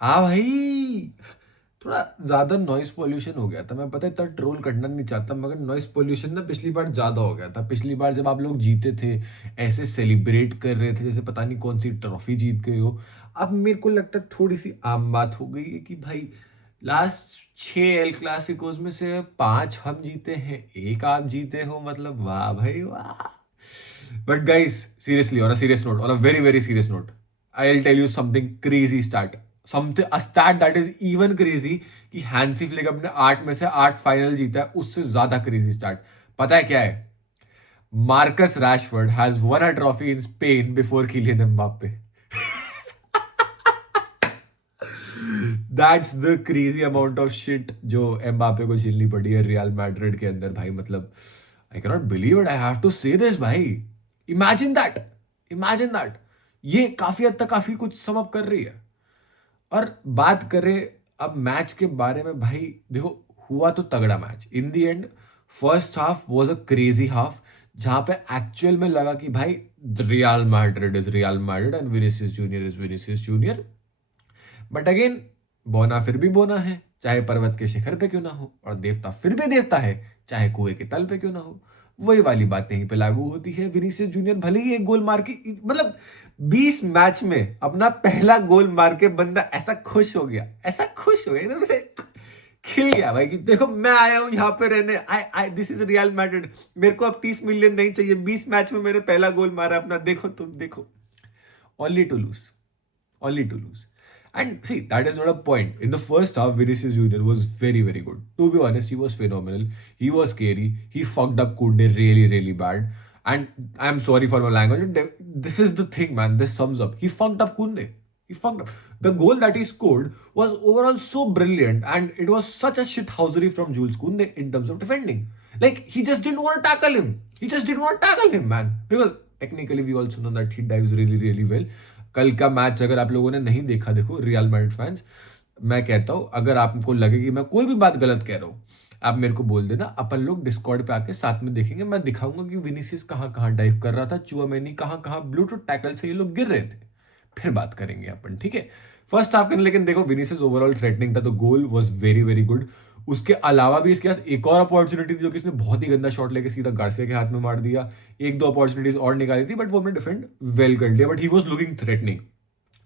हाँ भाई, थोड़ा ज्यादा नॉइस पोल्यूशन हो गया था। मैं पता है इतना ट्रोल करना नहीं चाहता, मगर नॉइस पोल्यूशन ना पिछली बार ज्यादा हो गया था। पिछली बार जब आप लोग जीते थे, ऐसे सेलिब्रेट कर रहे थे जैसे पता नहीं कौन सी ट्रॉफी जीत गए हो। अब मेरे को लगता है थोड़ी सी आम बात हो गई है कि भाई लास्ट 6 एल क्लासिकोस में से 5 हम जीते हैं, एक आप जीते हो, मतलब वाह भाई वाह। But guys, seriously, on a serious note, on a very very serious note, I'll tell you something crazy stat, something a stat that is even crazy, कि हैंसी फ्लिक अपने 8 में से 8 फाइनल जीता है। उससे ज्यादा क्रेजी स्टार्ट पता है क्या है? Marcus Rashford has won a trophy in Spain before Kylian Mbappe. That's the crazy amount of shit जो एम्बाप्पे को झेलनी पड़ी है रियल मैड्रिड के अंदर भाई। मतलब I can not believe it, I have to say this भाई। Imagine that, imagine that. ये काफी हद तक काफी कुछ सम अप कर रही है। और बात करें अब मैच के बारे में भाई, देखो हुआ तो तगड़ा match in the and. First half was a crazy half, जहां पे एक्चुअल में लगा कि भाई real Madrid is real Madrid and Vinicius junior is Vinicius junior. But again, बोना फिर भी बोना है, चाहे पर्वत के शिखर पे क्यों ना हो, और देवता फिर भी देवता है, चाहे कुएं के तल पे क्यों ना हो। वही वाली बात यहीं पे लागू होती है। विनीसियस जूनियर भले ही एक गोल मार के, मतलब 20 मैच में अपना पहला गोल मार के बंदा ऐसा खुश हो गया, ऐसा खुश हो गया एकदम से खिल गया भाई कि देखो मैं आया हूं यहाँ पे रहने, आई आई दिस इज रियल मैड्रिड। मेरे को अब 30 मिलियन नहीं चाहिए, 20 मैच में मैंने पहला गोल मारा अपना, देखो तुम देखो। Only to lose, only to lose. And see, that is not a point. In the first half, Vinicius Jr. was very, very good. To be honest, he was phenomenal. He was scary. He fucked up Kunde really, really bad. And I'm sorry for my language. This is the thing, man. This sums up. He fucked up Kunde. He fucked up. The goal that he scored was overall so brilliant, and it was such a shithousery from Jules Kunde in terms of defending. Like, he just didn't want to tackle him. He just didn't want to tackle him, man. Because technically, we also know that he dives really, really well. कल का match अगर आप लोगों ने नहीं देखा, देखो real Madrid fans, मैं कहता हूं अगर आपको लगे कि मैं कोई भी बात गलत कह रहा हूं, आप मेरे को बोल देना, अपन लोग डिस्कॉर्ड पे आके साथ में देखेंगे। मैं दिखाऊंगा कि विनीसियस कहां कहां डाइव कर रहा था, चुआमेनी कहां कहां ब्लूटूथ टैकल से ये लोग गिर रहे थे। फिर बात करेंगे अपन, ठीक है? फर्स्ट हाफ के लेकिन देखो विनीसियस ओवरऑल थ्रेटनिंग था, तो गोल वाज वेरी वेरी गुड। उसके अलावा भी इसके पास एक और अपॉर्चुनिटी थी जो कि इसने बहुत ही गंदा शॉट लेके सीधा गार्सिया के हाथ में मार दिया। एक दो अपॉर्चुनिटीज और निकाली थी, बट वो हमने डिफेंड वेल कर लिया, but he was looking threatening.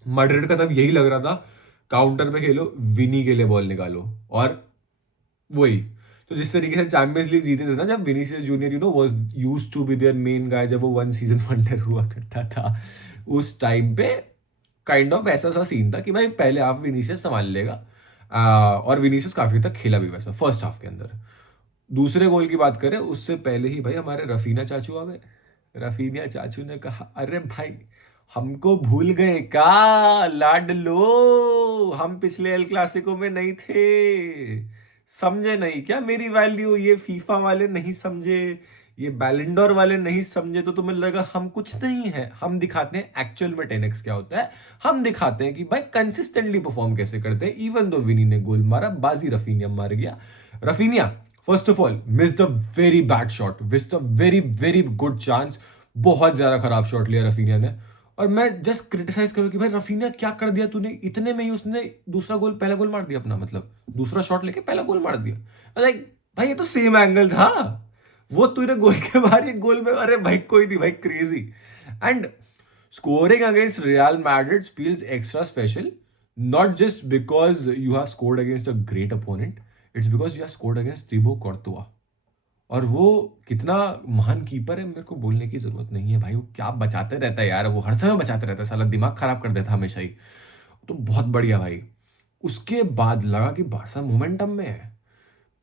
Madrid का तब यही लग रहा था, काउंटर पे खेलो, विनी के लिए बॉल निकालो। और वही तो जिस तरीके से चैंपियंस लीग जीते थे ना, जब Vinicius Junior was used to be there main guy, जब वो वन सीजन वंडर हुआ करता था उस टाइम पे, काइंड ऑफ वैसा सा सीन था कि भाई पहले हाफ विनीसियस संभाल लेगा। और विनीसियस काफी तक खेला भी वैसा फर्स्ट हाफ के अंदर। दूसरे गोल की बात करें, उससे पहले ही भाई हमारे रफीना चाचू आ गए। रफीनिया चाचू ने कहा, अरे भाई हमको भूल गए का लाडलो, हम पिछले एल क्लासिको में नहीं थे, समझे नहीं क्या मेरी वैल्यू? ये फीफा वाले नहीं समझे, ये बैलेंडोर वाले नहीं समझे, तो तुम्हें लगा हम कुछ नहीं है। हम दिखाते हैं एक्चुअल में 10x क्या होता है। हम दिखाते हैं कि भाई कंसिस्टेंटली परफॉर्म कैसे करते हैं। इवन दो विनी ने गोल मारा, बाजी रफीनिया मार गया। Raphinha first of all missed a very bad shot, missed a very very good chance. बहुत ज्यादा खराब शॉट लिया रफीनिया ने। और मैं जस्ट क्रिटिसाइज करूं कि भाई रफीनिया क्या कर दिया तूने, इतने में ही उसने दूसरा गोल, पहला गोल मार दिया अपना, मतलब दूसरा शॉट लेके पहला गोल मार दिया। लाइक भाई ये तो सेम एंगल था, वो तूने गोल के बाहर ये गोल में, अरे भाई कोई नहीं भाई, crazy. And scoring against Real Madrid feels extra special, not just because you have scored against a great opponent, it's because you have scored against Thibaut Courtois. और वो कितना महान कीपर है, मेरे को बोलने की जरूरत नहीं है भाई। वो क्या बचाते रहता है यार, वो हर समय बचाते रहता है, साला दिमाग खराब कर देता है हमेशा ही। तो बहुत बढ़िया भाई। उसके बाद लगा कि बारसा मोमेंटम में है।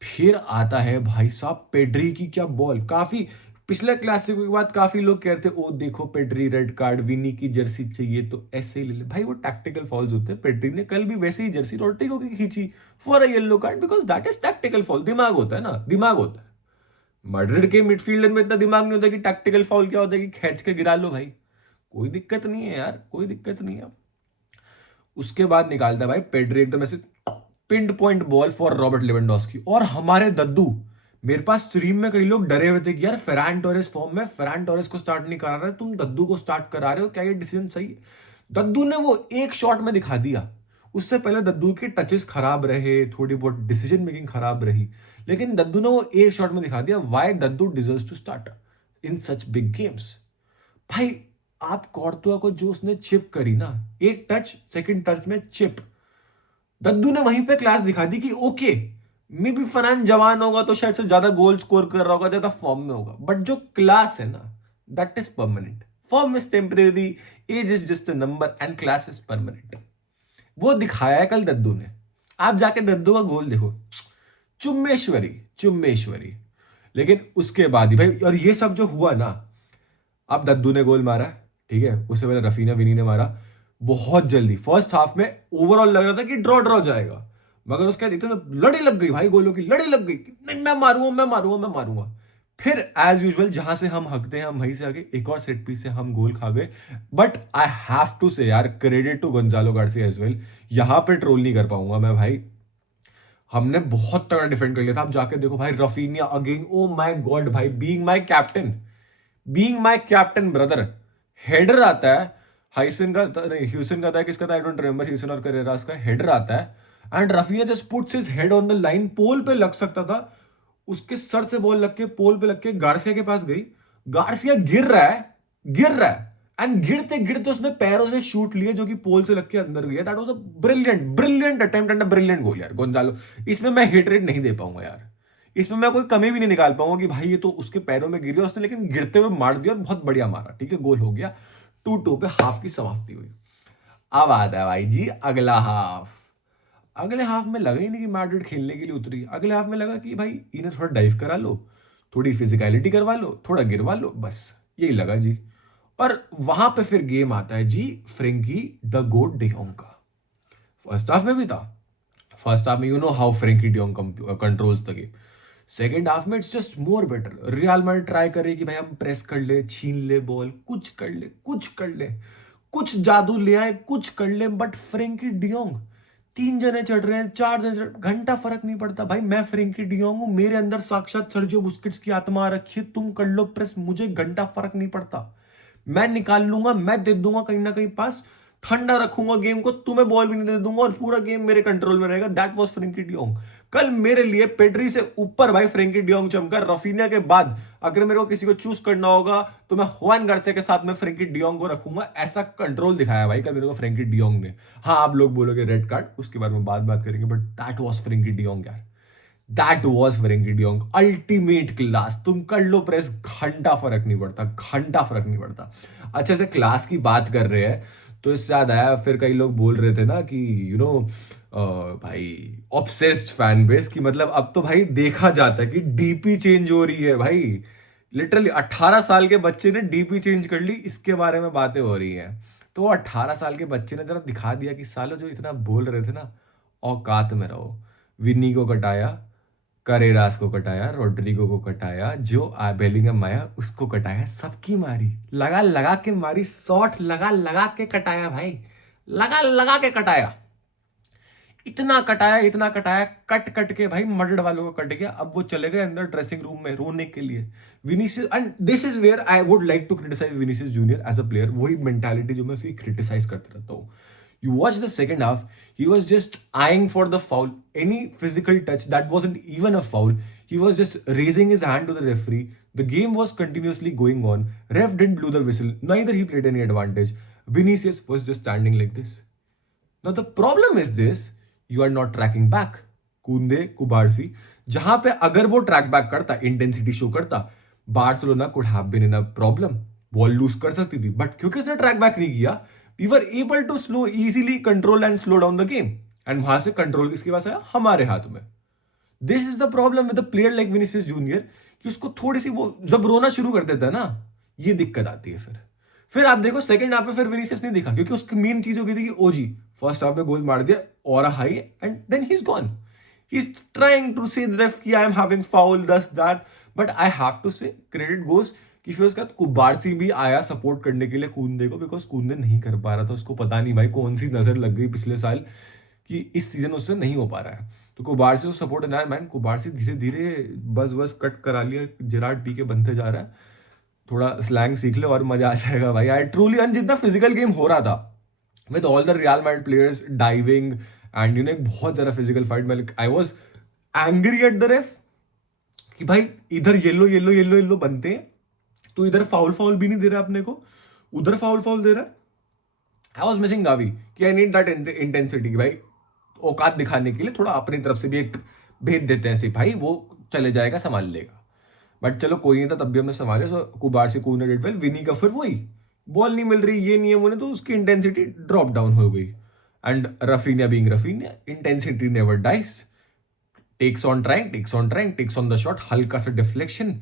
फिर आता है भाई साहब पेड्री की क्या बॉल। काफी पिछले क्लासिको के बाद काफी लोग कहते ओ देखो पेड्री रेड कार्ड, विनी की जर्सी चाहिए तो ऐसे ही ले ले भाई। वो टैक्टिकल फॉल्स होते हैं। पेड्री ने कल भी वैसे ही जर्सी रोड्रिगो की खींची for a yellow card, because that is tactical fall. दिमाग होता है ना, दिमाग होता है। मैड्रिड के मिडफील्डर में इतना दिमाग नहीं होता कि टैक्टिकल फाउल क्या होता है कि खींच के गिरा लो भाई। कोई दिक्कत नहीं है यार, कोई दिक्कत नहीं है। उसके बाद निकालता है भाई पेड्री एकदम ऐसे पिंड point ball for Robert Lewandowski. और हमारे दद्दू, मेरे पास स्ट्रीम में कई लोग डरे हुए थे कि यार फेरान टोरेस फॉर्म में, फेरान टोरेस को स्टार्ट नहीं करा रहे, तुम दद्दू को स्टार्ट करा रहे हो, क्या ये डिसीजन सही है? दद्दू ने वो एक शॉट में दिखा दिया। उससे पहले दद्दू के टचेस खराब रहे, थोड़ी बहुत डिसीजन मेकिंग खराब रही, लेकिन दद्दू ने वो एक शॉट में दिखा दिया व्हाई दद्दू deserves to start in such big games. भाई आप कॉर्तुआ को जो उसने चिप करी ना, एक टच, सेकंड टच में चिप, दद्दू ने वहीं पे क्लास दिखा दी कि ओके, मे बी फरहान जवान होगा तो शायद से ज्यादा गोल स्कोर कर रहा होगा, ज्यादा फॉर्म में होगा, बट जो क्लास है ना, that is permanent. Form is temporary, age is just a number and class is permanent. वो दिखाया है कल दद्दू ने। आप जाके दद्दू का गोल देखो, चुम्मेश्वरी चुम्मेश्वरी। लेकिन उसके बाद ही भाई, और ये सब जो हुआ ना, अब दद्दू ने गोल मारा, ठीक है, उससे पहले रफीना विनी ने मारा, बहुत जल्दी फर्स्ट हाफ में ओवरऑल लग रहा था कि ड्रॉ ड्रॉ जाएगा, मगर उसके देखते तो लड़ी लग गई भाई, गोलों की लड़ी लग गई कि नहीं मैं मारूंगा मैं मारूंगा मैं मारूंगा। फिर एज यूजुअल जहां से हम हकते हैं हम वहीं से आगे एक और सेट पीस से हम गोल खा गए। But I have to say यार, credit to Gonzalo Garcia as well. यहां पे ट्रोल नहीं कर पाऊंगा मैं भाई, हमने बहुत तगड़ा डिफेंड कर लिया था। आप जाके देखो भाई, Raphinha again, oh my god भाई, being my captain brother, header आता है हाइसन का, नहीं ह्यूसन का था, किसका था आई डोंट रिमेंबर, ह्यूसन और करेरास का हेडर आता है, and Raphinha just puts his head on the line, pole पे लग सकता था, उसके सर से बॉल लग के पोल पे लग के गार्सिया के पास गई, गार्सिया गिर रहा है एंड गिरते गिरते उसने पैरों से शूट लिए जो कि पोल से लग के अंदर गया। That was a brilliant brilliant attempt and a brilliant goal यार गोंजालो। इसमें मैं हिट रेट नहीं दे पाऊंगा यार, इसमें मैं कोई कमी भी नहीं निकाल पाऊंगा कि भाई ये तो उसके पैरों में गिरी उसने, लेकिन गिरते हुए मार दिया और बहुत बढ़िया मारा, ठीक है, गोल हो गया। 2-2 पे हाफ की समाप्ति हुई। अब आता है भाई जी अगला हाफ। अगले हाफ में लगा ही नहीं कि मैड्रिड खेलने के लिए उतरी, अगले हाफ में लगा कि भाई इन्हें थोड़ा डाइव करा लो, थोड़ी फिजिकलिटी करवा लो, थोड़ा गिरवा लो, बस यही लगा जी। और वहां पे फिर गेम आता है जी फ्रेंकी द गोट डियोंग का। फर्स्ट हाफ में भी था, फर्स्ट हाफ में you know how Frenkie de Jong controls the game. Second half में it's just more better, Real Madrid try करे कि भाई हम प्रेस कर ले, छीन ले बॉल, कुछ कर ले, कुछ जादू ले आए, कुछ कर ले, बट फ्रेंकी डियोंग, तीन जने चढ़ रहे हैं, चार जने घंटा फर्क नहीं पड़ता भाई, मैं फ्रेंकी डियोंग हूं, मेरे अंदर साक्षात सर्जियो बुस्केट्स की आत्मा आ रखी है, तुम कर लो प्रेस, मुझे घंटा फर्क नहीं पड़ता, मैं निकाल लूंगा, मैं दे दूंगा कहीं ना कहीं पास, ठंडा रखूंगा गेम को, तुम्हें बॉल भी नहीं दे दूंगा और पूरा गेम मेरे कंट्रोल में रहेगा। That was Frenkie de Jong. कल मेरे लिए पेड्री से ऊपर भाई फ्रेंकी डियोंग चमका। रफीनिया के बाद अगर मेरे को किसी को चूज करना होगा तो मैं हुआन गार्सिया के साथ में फ्रेंकी डियोंग को रखूंगा। ऐसा कंट्रोल दिखाया भाई कल मेरे को फ्रेंकी डियोंग ने। हाँ आप लोग बोलोगे रेड कार्ड, उसके बारे में बात करेंगे, but that was Frenkie de Jong यार, that was Frenkie de Jong, ultimate class. तुम कर लो प्रेस, घंटा फर्क नहीं पड़ता, घंटा फर्क नहीं पड़ता। अच्छा से क्लास की बात कर रहे हैं तो इससे याद आया, फिर कई लोग बोल रहे थे ना कि यू नो भाई ऑब्सेस्ड फैन बेस की, मतलब अब तो भाई देखा जाता है कि डीपी चेंज हो रही है भाई, लिटरली 18 साल के बच्चे ने डीपी चेंज कर ली, इसके बारे में बातें हो रही हैं। तो 18 साल के बच्चे ने जरा दिखा दिया कि सालो जो इतना बोल रहे थे ना, औकात में रहो। विनी को कटाया, करेरास को कटाया, रोड्रिगो को कटाया, जो बेलिंगम आया उसको कटाया, सबकी मारी, लगा लगा के मारी, शॉट लगा लगा के कटाया भाई, लगा लगा के कटाया, इतना कटाया, कट कट के भाई मर्डर वालों को कट गया। अब वो चले गए अंदर ड्रेसिंग रूम में रोने के लिए। Vinicius, and this is where I would like to criticise Vinicius Junior as a player, वही मेंटालिटी जो मैं उसकी क्रिटिसाइज करता रहता हूँ। You watch the second half, he was just eyeing for the foul, any physical touch that wasn't even a foul. He was just raising his hand to the referee. The game was continuously going on. Ref didn't blow the whistle. Neither he played any advantage. Vinicius was just standing like this. Now the problem is this, you are not tracking back. Kunde, Kubarsi, जहां पे अगर वो track back करता, intensity show करता, Barcelona could have been in a problem. Ball lose कर सकती थी, but क्योंकि उसने ट्रैक बैक नहीं किया, we were able to slow easily control and slow down the game, and वहां से कंट्रोल किसके पास आया, हमारे हाथ में। This is the problem with a player like Vinicius Junior, कि उसको थोड़ी सी वो जब रोना शुरू कर देता है ना, ये दिक्कत आती है। फिर आप देखो सेकंड हाफ में फिर विनीसियस नहीं दिखा, क्योंकि उसकी मेन चीज हो गई थी कि ओजी फर्स्ट हाफ में गोल मार दिया और high, and then he is gone, he is trying to say ref कि I am having foul thus that, but I have to say credit goes कि फिर उसके बाद कुबारसी भी आया सपोर्ट करने के लिए कूंदे को, बिकॉज कूंदे नहीं कर पा रहा था, उसको पता नहीं भाई कौन सी नजर लग गई पिछले साल कि इस सीजन उससे नहीं हो पा रहा है, तो कुबारसी को सपोर्ट ना मैन, कुबारसी धीरे धीरे बस कट करा लिया, जेरार्ड पी के बनते जा रहा है, थोड़ा स्लैंग सीख ले और मजा आ जाएगा भाई। आई ट्रूली, जितना फिजिकल गेम हो रहा था with all the Real Madrid players diving and एक बहुत ज्यादा फिजिकल फाइट में I was angry at the ref कि भाई इधर येलो येलो येलो येलो बनते हैं, तो इधर फाउल फाउल भी नहीं दे रहा अपने को, उधर फाउल फाउल दे रहा है। आई वॉज मिसिंग गावी कि आई नीड दैट इंटेंसिटी, भाई औकात दिखाने के लिए थोड़ा अपनी तरफ से भी एक भेज देते हैं सिपाही, वो चले जाएगा संभाल लेगा। बट चलो कोई नहीं था, तब भी हमने संभाले। सो कुबार से कूने डिड वेल, विनी का फिर वही बॉल नहीं मिल रही, ये नहीं है वो नहीं, तो उसकी इंटेंसिटी ड्रॉप डाउन हो गई। And Raphinha being Raphinha, intensity never dies, takes on trying, takes on trying, takes on the shot, हल्का सा डिफ्लेक्शन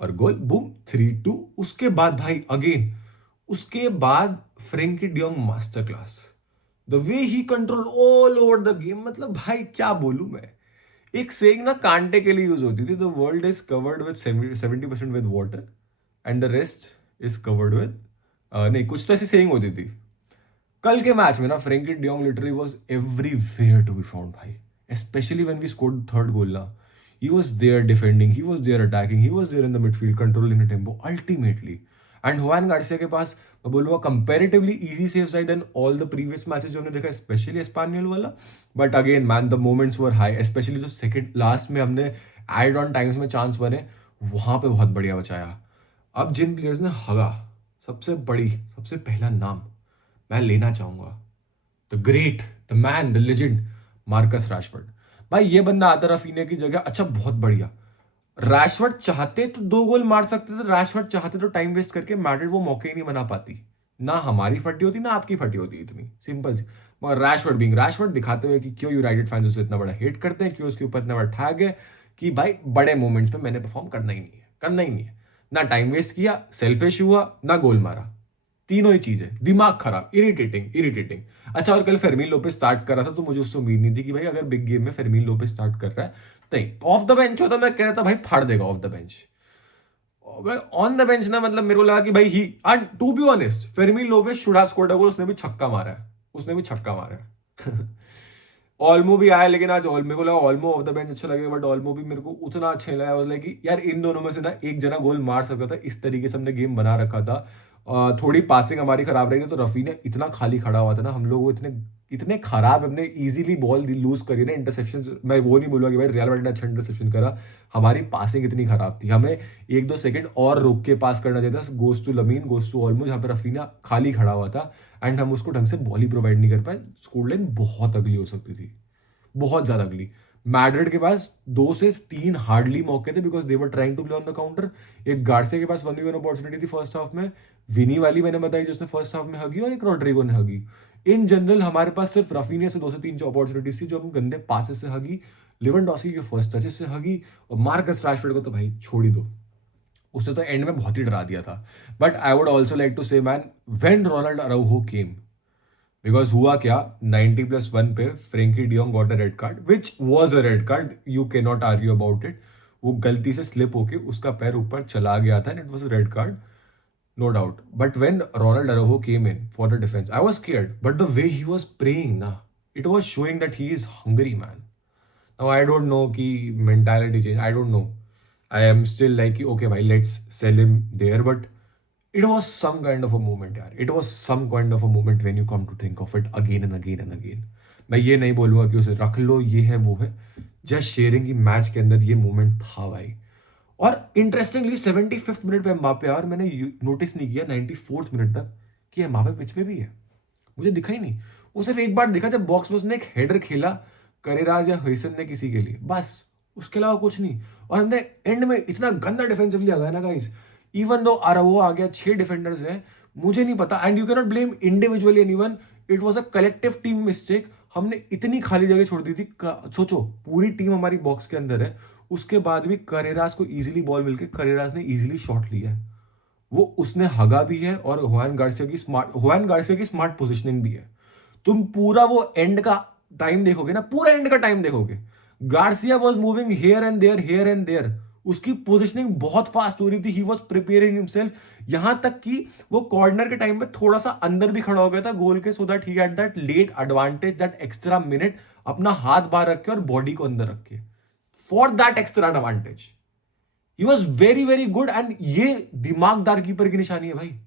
और गोल, बूम 3-2। उसके बाद भाई अगेन, उसके बाद Frenkie de Jong master class, the way he control all over the game. मतलब भाई क्या बोलूं मैं, एक सेइंग ना कांटे के लिए यूज होती थी, the world is covered with 70% with water and the rest is covered with, नहीं कुछ तो ऐसी सेइंग होती थी। कल के मैच में ना Frenkie de Jong literally was everywhere to be found भाई, specially when we scored third goal ना। He was there defending, he was there attacking, he was there in the midfield controlling the tempo ultimately. And Juan Garcia के पास मैं बोलूँगा comparatively easy saves I than all the previous matches जो हमने देखा, especially एस्पानियल वाला। But again man, the moments were high, especially जो second last में हमने add on times में चांस बने, वहाँ पे बहुत बढ़िया बचाया। अब जिन प्लेयर्स ने हगा, सबसे पहला नाम मैं लेना चाहूंगा, the great, the man, the legend, Marcus Rashford. भाई ये बंदा आता रफीनिया की जगह, अच्छा बहुत बढ़िया। रैशफोर्ड चाहते तो 2 गोल मार सकते थे, रैशफोर्ड चाहते तो टाइम वेस्ट करके मैड्रिड वो मौके ही नहीं बना पाती, ना हमारी फटी होती ना आपकी फटी होती, इतनी सिंपल सी। मगर रैशफोर्ड दिखाते हुए कि क्यों यूनाइटेड फैंस उसे इतना बड़ा हेट करते हैं, क्यों उसके ऊपर इतना बड़ा ठैग है कि भाई बड़े मोमेंट्स पे मैंने परफॉर्म करना ही नहीं है, करना ही नहीं है। ना टाइम वेस्ट किया, सेल्फिश हुआ, ना गोल मारा, तीनों ही चीजें, दिमाग खराब, इरिटेटिंग इरिटेटिंग। अच्छा, और कल फेरमीन लोपेज स्टार्ट कर रहा था, तो मुझे उससे उम्मीद नहीं थी कि भाई अगर बिग गेम में फेरमीन लोपेज स्टार्ट कर रहा है, नहीं ऑफ द बेंच होता मैं कह रहा था भाई फाड़ देगा off the bench. On the bench ना, मतलब मेरे को लगा कि भाई ही, and to be honest Fermin Lopez should have scored a goal, उसने भी छक्का मारा है, उसने भी छक्का मारा है। ऑल्मो भी आया, लेकिन आज मेरे को लगा ऑल्मो ऑफ द बेंच अच्छा लगेगा, बट ऑल्मो भी मेरे को उतना अच्छा नहीं लगा। लाइक कि यार इन दोनों में से ना एक जना गोल मार सकता था, इस तरीके से हमने गेम बना रखा था। थोड़ी पासिंग हमारी खराब रही थी, तो रफी ने इतना खाली खड़ा हुआ था ना, हम लोग वो इतने इतने खराब, हमने इजीली बॉल लूज करी ना, इंटरसेप्शन। मैं वो नहीं बोलूंगा कि भाई रियल मैड्रिड ने अच्छा इंटरसेप्शन करा, हमारी पासिंग इतनी खराब थी, हमें 1-2 सेकंड और रुक के पास करना चाहिए था, goes to Lamine, goes to Olmo, जहाँ पे रफीना खाली खड़ा हुआ था, एंड हम उसको ढंग से बॉल ही प्रोवाइड नहीं कर पाए। स्कोर लाइन बहुत अगली हो सकती थी, बहुत ज्यादा अगली। मैड्रिड के पास 2 से 3 हार्डली मौके थे, because they were trying to play on the counter. एक गार्सिया के पास 1v1 अपॉर्चुनिटी थी फर्स्ट हाफ में, विनी वाली मैंने बताई जिसने फर्स्ट हाफ में हगी, और एक रोड्रिगो ने हगी। इन जनरल हमारे पास सिर्फ रफीनिया से 2 से 3 अपॉर्चुनिटीज थी जो हम गंदे पासेस से हगी, लिवेंडोस्की के फर्स्ट टचेस से हगी, और मार्कस रैशफोर्ड को तो भाई छोड़ ही दो, उसने तो एंड में बहुत ही डरा दिया था। But I would also like to say man, when Ronald Araujo came, because हुआ क्या, 90+1 पे Frenkie de Jong got a red card, which was a red card, you can not argue about it. वो गलती से स्लिप होके उसका पैर ऊपर चला गया था, and it was a red card, no doubt. But when Ronald Araujo came in for the defence, I was scared, but the way he was praying ना, it was showing that he is hungry man. Now I don't know कि mentality change, I don't know, I am still like okay भाई let's sell him there, but it was some kind of a moment यार, it was some kind of a moment when you come to think of it again and again and again। मैं ये नहीं बोलूँगा कि उसे रख लो, ये है वो है, जस्ट शेयरिंग की मैच के अंदर ये मोमेंट था भाई। और इंटरेस्टिंगली 75th मिनट पे एम्बापे, और मैंने नोटिस नहीं किया 94th मिनट तक कि एम्बापे पिच पे भी है, मुझे दिखा ही नहीं। वो सिर्फ एक बार दिखा जब बॉक्स में उसने एक हेडर खेला, करेराज या हुसैन ने किसी के लिए, बस उसके अलावा कुछ नहीं। और हमने एंड में इतना गंदा डिफेंसिवली आ गया ना गाइस, इवन दो आराओ आ गया, 6 डिफेंडर्स हैं, मुझे नहीं पता, and you can not blame individually anyone, it was a collective team mistake. हमने इतनी खाली जगह छोड़ दी थी, सोचो पूरी टीम हमारी बॉक्स के अंदर है, उसके बाद भी करेरास को इजीली बॉल मिलके करेरास ने इजीली शॉट लिया है, वो उसने हगा भी है, और हुआन गार्सिया की स्मार्ट पोजिशनिंग भी है। तुम पूरा वो एंड का टाइम देखोगे ना, पूरा एंड का टाइम देखोगे, Garcia was moving here and there, here and there, उसकी पोजिशनिंग बहुत फास्ट हो रही थी, ही वॉज प्रिपेयरिंग हिमसेल्फ, यहां तक कि वो कॉर्नर के टाइम पे थोड़ा सा अंदर भी खड़ा हो गया था गोल के, so that he had that late advantage, that extra minute, अपना हाथ बाहर रख के और बॉडी को अंदर रख के, for that extra advantage he was very very good. And ये दिमागदार कीपर की निशानी है भाई,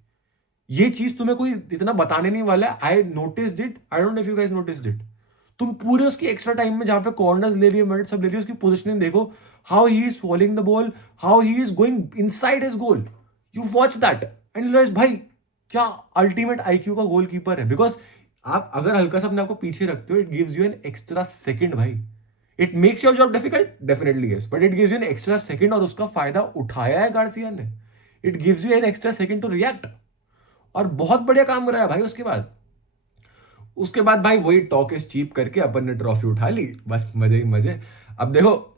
ये चीज तुम्हें कोई इतना बताने नहीं वाला है। I noticed it, I don't know if you guys noticed it. तुम पूरे उसकी एक्स्ट्रा टाइम में जहां पे कॉर्नर्स ले लिए, मिनट सब ले लिए, उसकी पोजिशनिंग देखो, how he is following the ball, how he is going inside his goal. You watch that and you realize भाई क्या अल्टीमेट आईक्यू का गोलकीपर है। बिकॉज आप अगर हल्का सा अपने आपको पीछे रखते हो, it gives you an extra second भाई। It makes your job difficult, definitely yes, but it gives you an extra second, और उसका फायदा उठाया है गार्सिया ने। It gives you an extra second to react, और बहुत बढ़िया काम कर रहा है भाई। उसके बाद भाई वही टॉक इज चीप करके अपन ने ट्रॉफी उठा ली, बस मजे ही मजे। अब देखो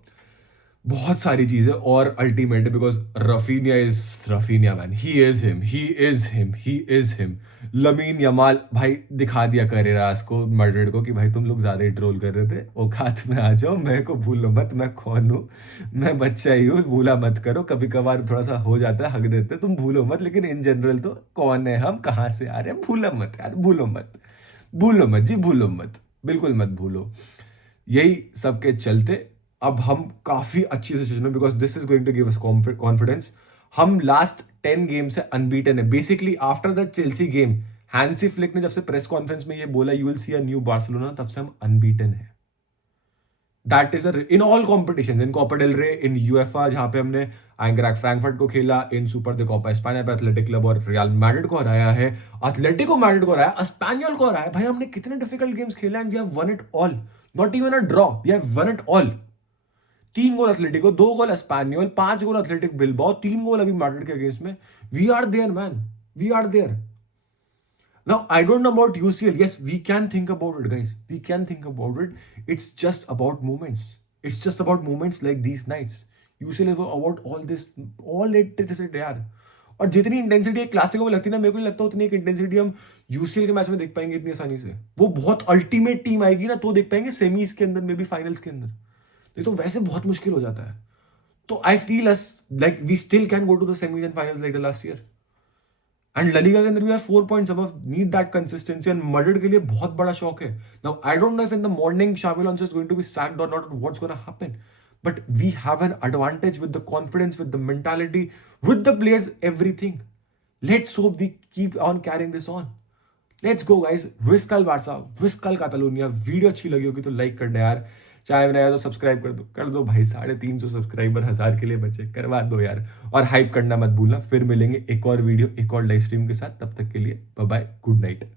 बहुत सारी चीजें और ultimate, because Raphinha is Raphinha man, he is him, he is him, he is him. Lamine Yamal भाई दिखा दिया करेरास को, मैड्रिड को, कि भाई तुम लोग ज्यादा ही ट्रोल कर रहे थे, औकात में आ जाओ, मेरे को भूलो मत, मैं कौन हूँ, मैं बच्चा ही हूँ, भूला मत करो, कभी कभार थोड़ा सा हो जाता है, हक देते तुम भूलो मत, लेकिन इन जनरल तो कौन है हम, कहाँ से आ रहे हैं, भूलो मत यार, भूलो मत, भूलो मत जी, भूलो मत, बिल्कुल मत भूलो। यही सबके चलते अब हम काफी अच्छी सिचुएशन में, because this is going to give us confidence. हम लास्ट 10 गेम से अनबीटन है basically. After the Chelsea game, Hansi Flick ने जब से प्रेस कॉन्फ्रेंस में ये बोला you will see a new Barcelona, तब से हम अनबीटन है। That is in all competition, in Copa del Rey, in UEFA जहां पे हमने आइंट्रैक्ट फ्रैंकफर्ट को खेला, इन सुपर द कोपा स्पेनिया पे एथलेटिक क्लब और रियल मैड्रिड को हराया है, एथलेटिको मैड्रिड को हराया, स्पेनियल को हराया। भाई हमने कितने डिफिकल्ट गेम्स खेले and we have won it all, not even a draw, we have won it all. 3 goal Atletico, 2 goal Espanyol, 5 goal Athletic Bilbao, 3 goal अभी मैड्रिड के अगेंस्ट में। We are there man, we are there. Now, I don't know about UCL. Yes, we can think about it, guys. We can think about it. It's just about moments. It's just about moments like these nights. UCL is about all this, all it is it यार। और जितनी intensity एक Clasico में लगती है ना, मेरे को नहीं लगता उतनी एक इंटेंसिटी हम यूसीएल के मैच में देख पाएंगे इतनी आसानी से। वो बहुत अल्टीमेट टीम आएगी ना तो देख पाएंगे, सेमीज के अंदर में भी, फाइनल्स के अंदर। नहीं तो वैसे बहुत मुश्किल हो जाता है। तो I feel us like we still can go to the semis and finals like the last year. And LaLiga के अंदर भी 4 points above, need that consistency. And Madrid के लिए बहुत बड़ा शौक है। Now I don't know if in the morning Xabi Alonso is going to be sacked or not, or what's going to happen, but we have an advantage with the confidence, with the mentality, with the players, everything. Let's hope we keep on carrying this on. Let's go guys, Viscal Barca, Viscal Catalonia। Video अच्छी लगी होगी तो like कर दे यार, चाहे बनाया तो subscribe कर दो भाई। 350 सब्सक्राइबर 1000 के लिए बचे, करवा दो यार। और हाइप करना मत भूलना। फिर मिलेंगे एक और वीडियो, एक और लाइव स्ट्रीम के साथ। तब तक के लिए बाय बाय, गुड नाइट।